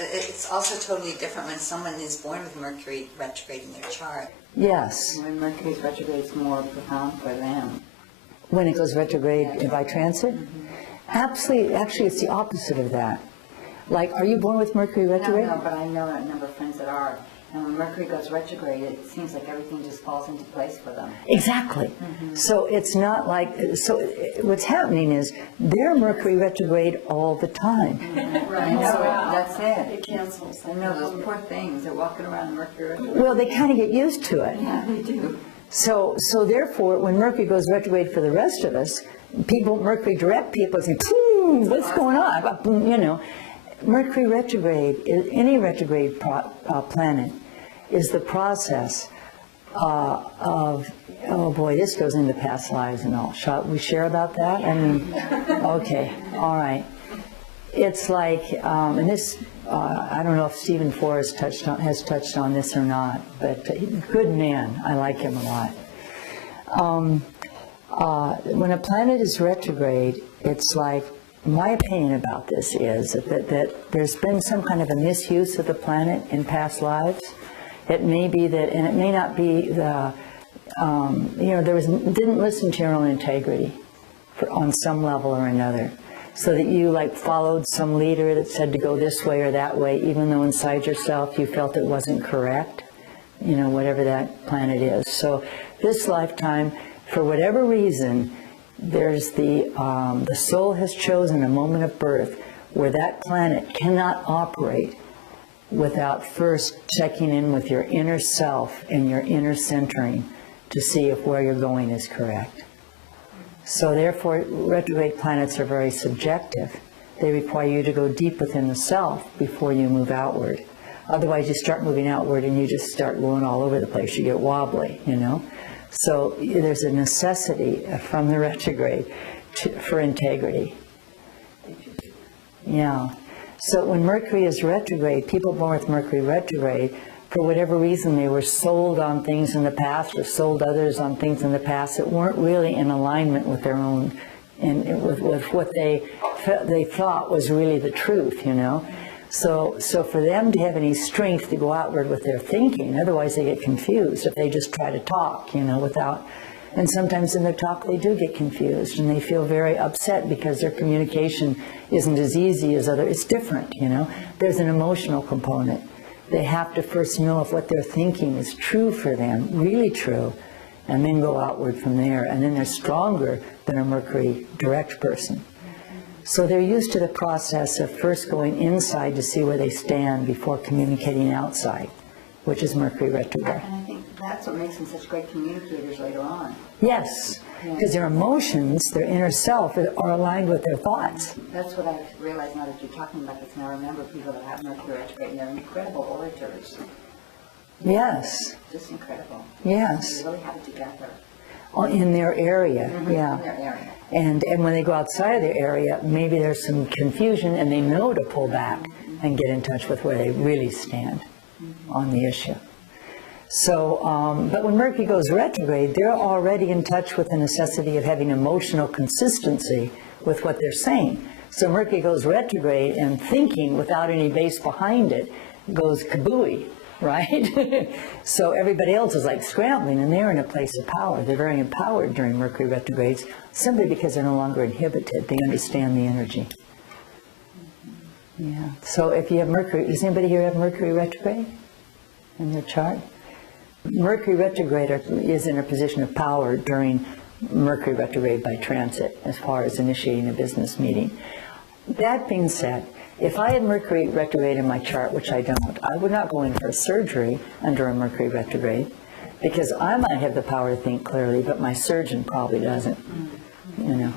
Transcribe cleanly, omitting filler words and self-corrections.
it's also totally different when someone is born with Mercury retrograde in their chart. Yes. When Mercury's retrograde is more profound for them. When it goes retrograde by transit? Absolutely. Actually, it's the opposite of that. Like, are you born with Mercury retrograde? No, but I know a number of friends that are. And when Mercury goes retrograde, it seems like everything just falls into place for them. Exactly. So it's not like, so what's happening is they're Mercury retrograde all the time. Right. So that's it. It cancels. I know those poor things. They're walking around Mercury retrograde. Well, they kind of get used to it. Yeah, they do. So therefore, when Mercury goes retrograde for the rest of us, people, Mercury direct people say, what's going on? You know, Mercury retrograde, any retrograde planet, is the process of, oh boy, this goes into past lives and all. Shall we share about that? I mean, okay, all right. It's like, and this, I don't know if Stephen Forrest has touched on this or not, but good man, I like him a lot. When a planet is retrograde, it's like, my opinion about this is that there's been some kind of a misuse of the planet in past lives. It may be that, and it may not be the, you know, didn't listen to your own integrity on some level or another. So that you like followed some leader that said to go this way or that way, even though inside yourself you felt it wasn't correct, you know, whatever that planet is. So this lifetime, for whatever reason, there's the soul has chosen a moment of birth where that planet cannot operate without first checking in with your inner self and your inner centering to see if where you're going is correct. So therefore, retrograde planets are very subjective. They require you to go deep within the self before you move outward. Otherwise, you start moving outward and you just start going all over the place. You get wobbly, you know. So there's a necessity from the retrograde for integrity. Yeah. So when Mercury is retrograde, people born with Mercury retrograde, for whatever reason they were sold on things in the past or sold others on things in the past that weren't really in alignment with their own, and with what they thought was really the truth, you know. So for them to have any strength to go outward with their thinking, otherwise they get confused if they just try to talk, you know, without, and sometimes in their talk they do get confused and they feel very upset because their communication isn't as easy as other, it's different, you know. There's an emotional component. They have to first know if what they're thinking is true for them, really true, and then go outward from there. And then they're stronger than a Mercury direct person. So they're used to the process of first going inside to see where they stand before communicating outside, which is Mercury retrograde. And I think that's what makes them such great communicators later on. Yes, because their emotions, their inner self, are aligned with their thoughts. That's what I've realized now that you're talking about this. And I remember people that have Mercury retrograde, and they're incredible orators. Yes. Just incredible. Yes. They really have it together. In their area, yeah. In their area. And when they go outside of their area, maybe there's some confusion and they know to pull back and get in touch with where they really stand on the issue. So, but when Mercury goes retrograde, they're already in touch with the necessity of having emotional consistency with what they're saying. So Mercury goes retrograde and thinking without any base behind it goes kabooey, right? So everybody else is like scrambling and they're in a place of power. They're very empowered during Mercury retrogrades simply because they're no longer inhibited. They understand the energy. Yeah. So if you have Mercury, does anybody here have Mercury retrograde in their chart? Mercury retrograde is in a position of power during Mercury retrograde by transit as far as initiating a business meeting. That being said, if I had Mercury retrograde in my chart, which I don't, I would not go in for a surgery under a Mercury retrograde because I might have the power to think clearly, but my surgeon probably doesn't, you know.